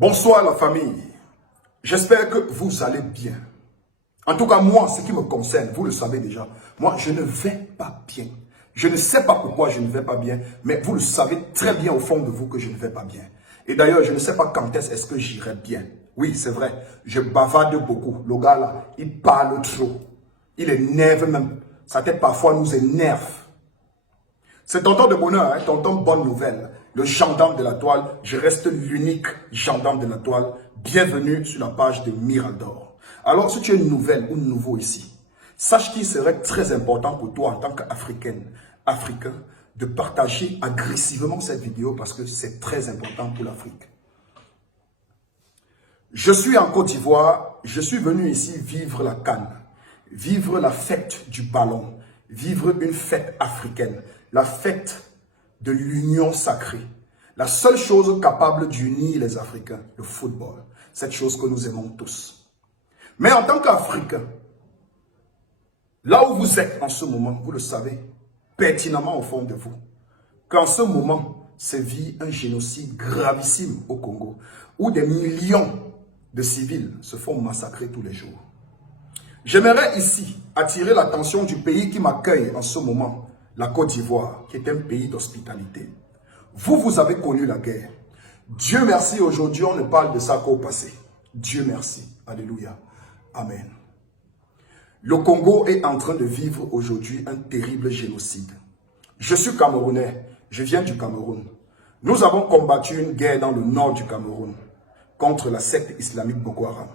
Bonsoir la famille, j'espère que vous allez bien. En tout cas moi, ce qui me concerne, vous le savez déjà, moi je ne vais pas bien. Je ne sais pas pourquoi je ne vais pas bien, mais vous le savez très bien au fond de vous que je ne vais pas bien. Et d'ailleurs, je ne sais pas quand est-ce que j'irai bien. Oui, c'est vrai, je bavarde beaucoup. Le gars là, il parle trop. Il énerve même. Sa tête parfois nous énerve. C'est tonton de bonheur, hein, tonton bonne nouvelle. Le gendarme de la toile, je reste l'unique gendarme de la toile. Bienvenue sur la page de Mirador. Alors, si tu es nouvelle ou nouveau ici, sache qu'il serait très important pour toi en tant qu'Africaine, Africain, de partager agressivement cette vidéo parce que c'est très important pour l'Afrique. Je suis en Côte d'Ivoire, je suis venu ici vivre la CAN, vivre la fête du ballon, vivre une fête africaine, la fête de l'union sacrée. La seule chose capable d'unir les Africains, le football, cette chose que nous aimons tous. Mais en tant qu'Africain, là où vous êtes en ce moment, vous le savez pertinemment au fond de vous, qu'en ce moment se vit un génocide gravissime au Congo, où des millions de civils se font massacrer tous les jours. J'aimerais ici attirer l'attention du pays qui m'accueille en ce moment, la Côte d'Ivoire, qui est un pays d'hospitalité. Vous avez connu la guerre. Dieu merci, aujourd'hui, on ne parle de ça qu'au passé. Dieu merci. Alléluia. Amen. Le Congo est en train de vivre aujourd'hui un terrible génocide. Je suis Camerounais, je viens du Cameroun. Nous avons combattu une guerre dans le nord du Cameroun contre la secte islamique Boko Haram.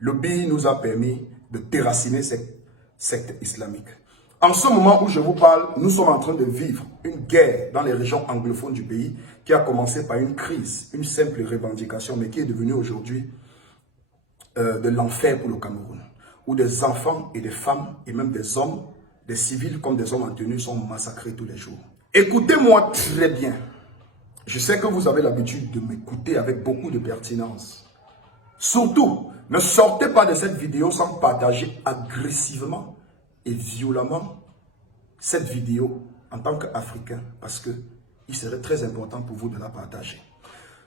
Le BI nous a permis de déraciner cette secte islamique. En ce moment où je vous parle, nous sommes en train de vivre une guerre dans les régions anglophones du pays qui a commencé par une crise, une simple revendication, mais qui est devenue aujourd'hui de l'enfer pour le Cameroun, où des enfants et des femmes et même des hommes, des civils comme des hommes en tenue sont massacrés tous les jours. Écoutez-moi très bien. Je sais que vous avez l'habitude de m'écouter avec beaucoup de pertinence. Surtout, ne sortez pas de cette vidéo sans partager agressivement et violemment cette vidéo en tant qu'Africain, parce qu'il serait très important pour vous de la partager.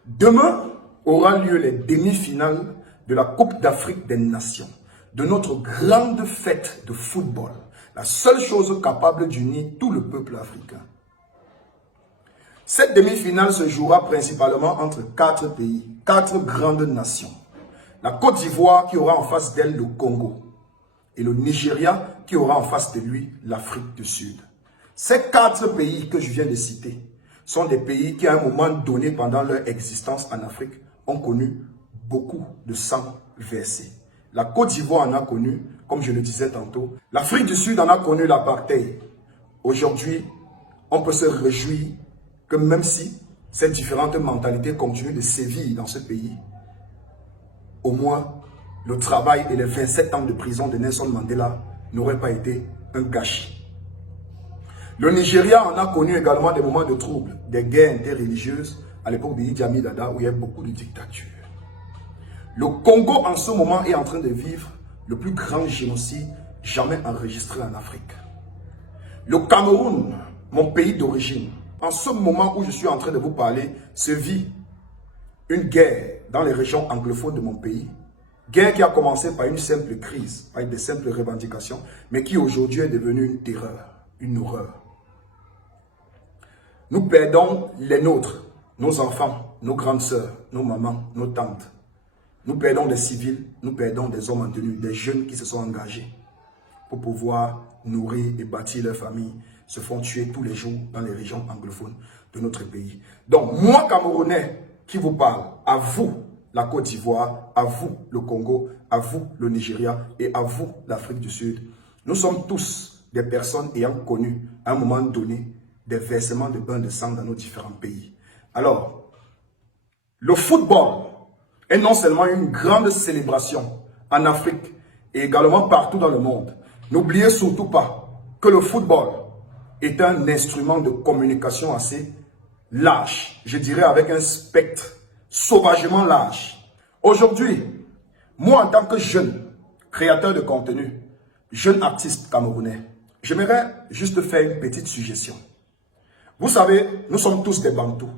Demain aura lieu les demi-finales de la Coupe d'Afrique des Nations, de notre grande fête de football, la seule chose capable d'unir tout le peuple africain. Cette demi-finale se jouera principalement entre 4 pays, 4 grandes nations. La Côte d'Ivoire qui aura en face d'elle le Congo et le Nigeria qui aura en face de lui l'Afrique du Sud. Ces 4 pays que je viens de citer sont des pays qui à un moment donné pendant leur existence en Afrique ont connu beaucoup de sang versé. La Côte d'Ivoire en a connu, comme je le disais tantôt, l'Afrique du Sud en a connu l'apartheid. Aujourd'hui, on peut se réjouir que même si ces différentes mentalités continuent de sévir dans ce pays, au moins le travail et les 27 ans de prison de Nelson Mandela n'auraient pas été un gâchis. Le Nigeria en a connu également des moments de trouble, des guerres interreligieuses à l'époque de Idi Amin Dada où il y a beaucoup de dictatures. Le Congo en ce moment est en train de vivre le plus grand génocide jamais enregistré en Afrique. Le Cameroun, mon pays d'origine, en ce moment où je suis en train de vous parler, se vit une guerre dans les régions anglophones de mon pays. Guerre qui a commencé par une simple crise, par des simples revendications, mais qui aujourd'hui est devenue une terreur, une horreur. Nous perdons les nôtres, nos enfants, nos grandes sœurs, nos mamans, nos tantes. Nous perdons des civils, nous perdons des hommes en tenue, des jeunes qui se sont engagés pour pouvoir nourrir et bâtir leur famille, se font tuer tous les jours dans les régions anglophones de notre pays. Donc, moi, Camerounais, qui vous parle, à vous, la Côte d'Ivoire, à vous, le Congo, à vous, le Nigeria et à vous, l'Afrique du Sud, nous sommes tous des personnes ayant connu, à un moment donné, des versements de bains de sang dans nos différents pays. Alors, le football est non seulement une grande célébration en Afrique et également partout dans le monde. N'oubliez surtout pas que le football est un instrument de communication assez large, je dirais avec un spectre sauvagement large. Aujourd'hui, moi en tant que jeune créateur de contenu, jeune artiste camerounais, j'aimerais juste faire une petite suggestion. Vous savez, nous sommes tous des Bantous.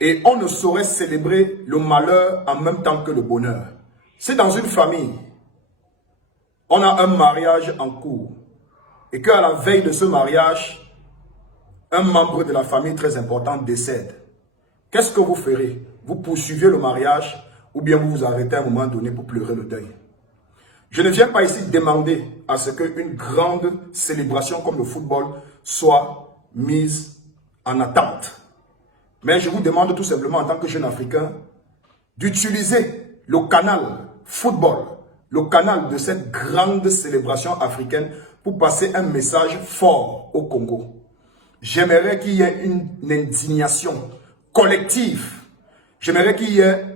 Et on ne saurait célébrer le malheur en même temps que le bonheur. Si dans une famille, on a un mariage en cours et qu'à la veille de ce mariage, un membre de la famille très important décède, qu'est-ce que vous ferez? Vous poursuivez le mariage ou bien vous vous arrêtez à un moment donné pour pleurer le deuil? Je ne viens pas ici demander à ce qu'une grande célébration comme le football soit mise en attente. Mais je vous demande tout simplement en tant que jeune Africain d'utiliser le canal football, le canal de cette grande célébration africaine pour passer un message fort au Congo. J'aimerais qu'il y ait une indignation collective. J'aimerais qu'il y ait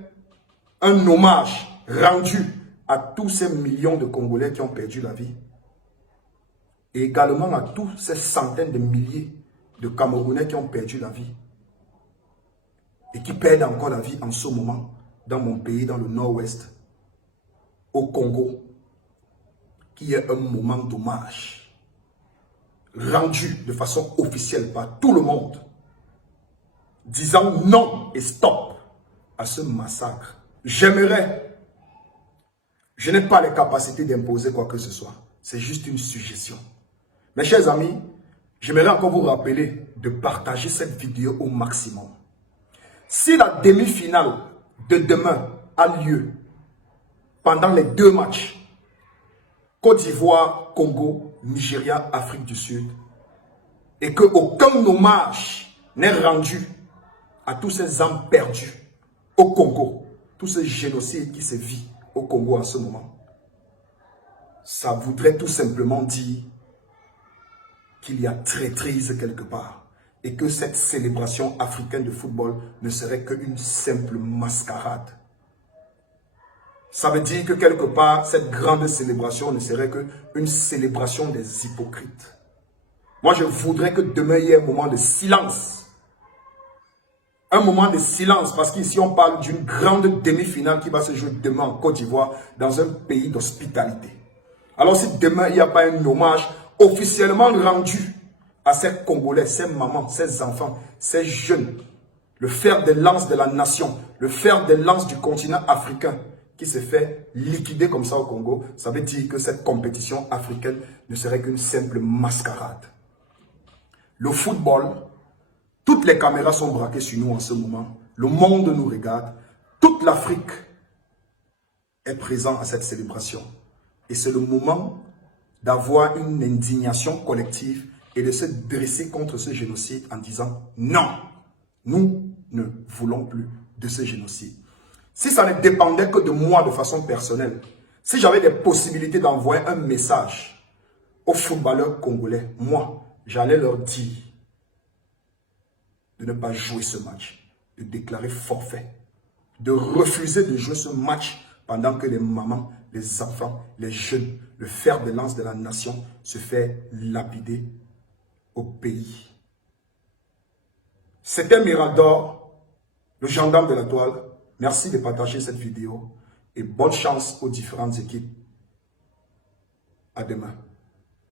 un hommage rendu à tous ces millions de Congolais qui ont perdu la vie. Et également à tous ces centaines de milliers de Camerounais qui ont perdu la vie. Et qui perdent encore la vie en ce moment dans mon pays, dans le nord-ouest, au Congo. Qu'il y ait un moment d'hommage rendu de façon officielle par tout le monde, disant non et stop à ce massacre. J'aimerais, je n'ai pas les capacités d'imposer quoi que ce soit. C'est juste une suggestion. Mes chers amis, j'aimerais encore vous rappeler de partager cette vidéo au maximum. Si la demi-finale de demain a lieu pendant les 2 matchs, Côte d'Ivoire, Congo, Nigeria, Afrique du Sud, et qu'aucun hommage n'est rendu à tous ces âmes perdues au Congo, tous ces génocides qui se vivent au Congo en ce moment, ça voudrait tout simplement dire qu'il y a traîtrise quelque part et que cette célébration africaine de football ne serait qu'une simple mascarade. Ça veut dire que quelque part, cette grande célébration ne serait qu'une célébration des hypocrites. Moi, je voudrais que demain, il y ait un moment de silence. Un moment de silence, parce qu'ici, on parle d'une grande demi-finale qui va se jouer demain en Côte d'Ivoire, dans un pays d'hospitalité. Alors, si demain, il n'y a pas un hommage officiellement rendu à ces Congolais, ces mamans, ces enfants, ces jeunes, le fer de lance de la nation, le fer de lance du continent africain, qui se fait liquider comme ça au Congo, ça veut dire que cette compétition africaine ne serait qu'une simple mascarade. Le football, toutes les caméras sont braquées sur nous en ce moment. Le monde nous regarde. Toute l'Afrique est présente à cette célébration. Et c'est le moment d'avoir une indignation collective et de se dresser contre ce génocide en disant non, nous ne voulons plus de ce génocide. Si ça ne dépendait que de moi de façon personnelle, si j'avais des possibilités d'envoyer un message aux footballeurs congolais, moi, j'allais leur dire de ne pas jouer ce match, de déclarer forfait, de refuser de jouer ce match pendant que les mamans, les enfants, les jeunes, le fer de lance de la nation se fait lapider au pays. C'était Miraldor, le gendarme de la toile. Merci de partager cette vidéo et bonne chance aux différentes équipes. À demain.